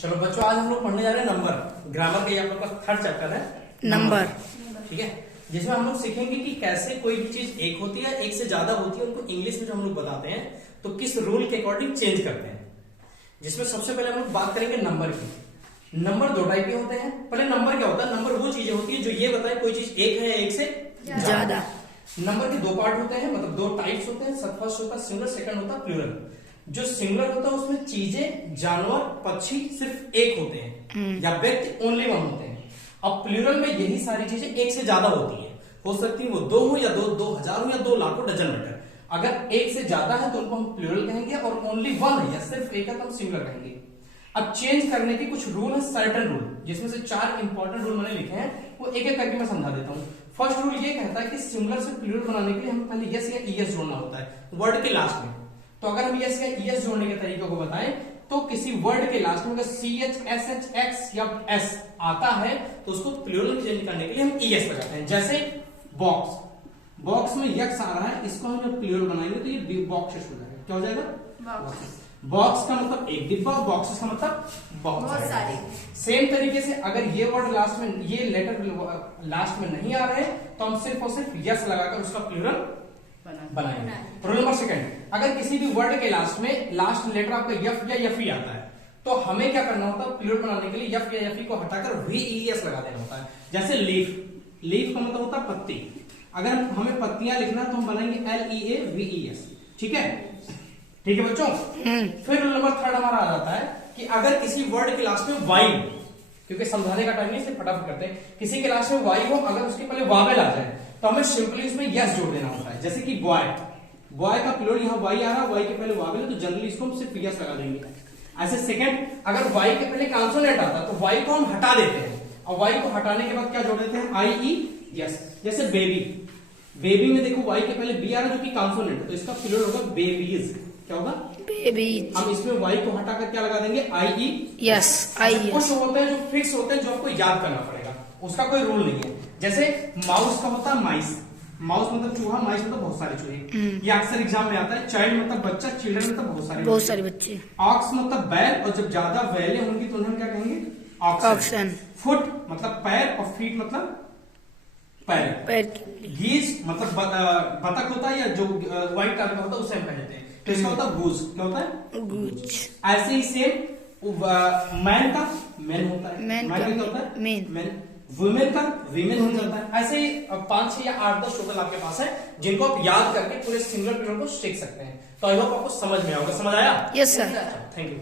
चलो बच्चों, आज हम लोग पढ़ने जा रहे हैं नंबर। ग्रामर का ये आप लोग का थर्ड चैप्टर है नंबर। ठीक है, जिसमें हम लोग सीखेंगे कि कैसे कोई भी चीज एक होती है, एक से ज्यादा होती है, उनको इंग्लिश में जो हम लोग बताते हैं तो किस रूल के अकॉर्डिंग चेंज करते हैं। जिसमें सबसे पहले हम लोग बात करेंगे नंबर की। नंबर दो टाइप के होते हैं। पहले नंबर क्या होता है? नंबर वो चीजें होती है जो ये बताए कोई चीज एक है, एक से ज्यादा। नंबर के दो पार्ट होते हैं, मतलब दो टाइप्स होते हैं। फर्स्ट होता है सिंगुलर, सेकंड होता है प्लूरल। जो सिंगुलर होता है उसमें चीजें, जानवर, पक्षी सिर्फ एक होते हैं या व्यक्ति ओनली वन होते हैं। अब प्लूरल में यही सारी चीजें एक से ज्यादा होती हैं। हो सकती है वो दो हो या दो हजार हो या 2 लाख हो, डजन मैटर। अगर एक से ज्यादा है तो उनको हम प्लूरल कहेंगे, और ओनली वन है या सिर्फ एक है तो हम सिंगुलर कहेंगे। अब चेंज करने के कुछ रूल है, सर्टेन रूल, जिसमें से 4 इंपॉर्टेंट रूल मैंने लिखे हैं, वो एक एक करके मैं समझा देता हूँ। फर्स्ट रूल ये कहता है कि सिंगुलर से प्लूरल बनाने के लिए हमें पहले यस या ईएस जोड़ना होता है वर्ड के लास्ट में। तो अगर हम यस या ईएस जोड़ने के तरीके को बताएं तो किसी वर्ड के लास्ट में अगर CH, SH, X या S आता है तो उसको प्लूरल चेंज करने के लिए हम ईएस लगाते हैं। जैसे बॉक्स, बॉक्स में यक्स आ रहा है, इसको हम प्लूरल बनाएंगे तो ये बॉक्सेस हो जाएगा। क्या हो जाएगा? बॉक्स का मतलब एक डिब्बा, बॉक्सेस का मतलब बहुत सारे। सेम तरीके से अगर ये वर्ड लास्ट में, ये लेटर लास्ट में नहीं आ रहे हैं तो हम सिर्फ और सिर्फ यस लगाकर उसका प्लूरल बनाएंगे। रूल नंबर सेकंड, अगर किसी भी वर्ड के लास्ट में लास्ट लेटर आपका यफ या यफी आता है तो हमें क्या करना होता है? प्लूरल बनाने के लिए यफ या यफी को हटाकर VES लगा देना होता है। जैसे लीफ, लीफ का मतलब होता है पत्ती। अगर हमें पत्तियां लिखना तो हम बनाएंगे LEAVES। ठीक है, ठीक है बच्चों। फिर रूल नंबर थर्ड हमारा आ जाता है कि अगर किसी वर्ड के लास्ट में वाई, क्योंकि समझाने का टाइम नहीं, सिर्फ फटाफट करते हैं, किसी के लास्ट में वाई हो, अगर उसके पहले वावेल आ जाए तो हमें सिंपली उसमें यस जोड़ देना होता है। जैसे कि बॉय, बॉय का प्लूरल यहाँ वाई आ रहा है, वाई के पहले वावेल है तो जनरली इसको हम सिर्फ यस लगा देंगे। ऐसे सेकंड, अगर वाई के पहले कॉन्सोनेंट आता है तो वाई को हम हटा देते हैं, और वाई को हटाने के बाद क्या जोड़ देते हैं? IES। जैसे बेबी, बेबी में देखो वाई के पहले बी आ रहा है जो कि कॉन्सोनेंट है, तो इसका प्लूरल होगा बेबीज। क्या होगा? बेबीज। हम इसमें वाई को हटाकर क्या लगा देंगे? IES। कुछ होते हैं जो फिक्स होते हैं, जो आपको याद करना पड़ेगा, उसका कोई रूल नहीं है। जैसे माउस का होता है माइस, माउस मतलब चूहा, माइस मतलब बहुत सारे चूहे। ये अक्सर एग्जाम में आता है। चाइल्ड मतलब बच्चा, चिल्ड्रन मतलब बहुत सारे बच्चे। ऑक्स मतलब बैल, और जब ज्यादा बैलें होंगी तो उन्हें क्या कहेंगे? ऑक्सन। फुट मतलब पैर, और फीट मतलब पैर। गीज मतलब बतख होता है, या जो व्हाइट कलर का होता है उसे हम कहते हैं, तो इसका होता है गूज। क्या होता है? गूज। ऐसे ही सेम मैन का मैन होता है, मैन का क्या होता है? मैन। वुमेन का वीमेन हो जाता है। ऐसे ही 5, 6 या 8, 10 टोटल आपके पास है, जिनको आप याद करके पूरे सिंगुलर प्लूरल को सीख सकते हैं। तो आई होप आपको समझ में आएगा। समझ आया? Yes sir. Thank you.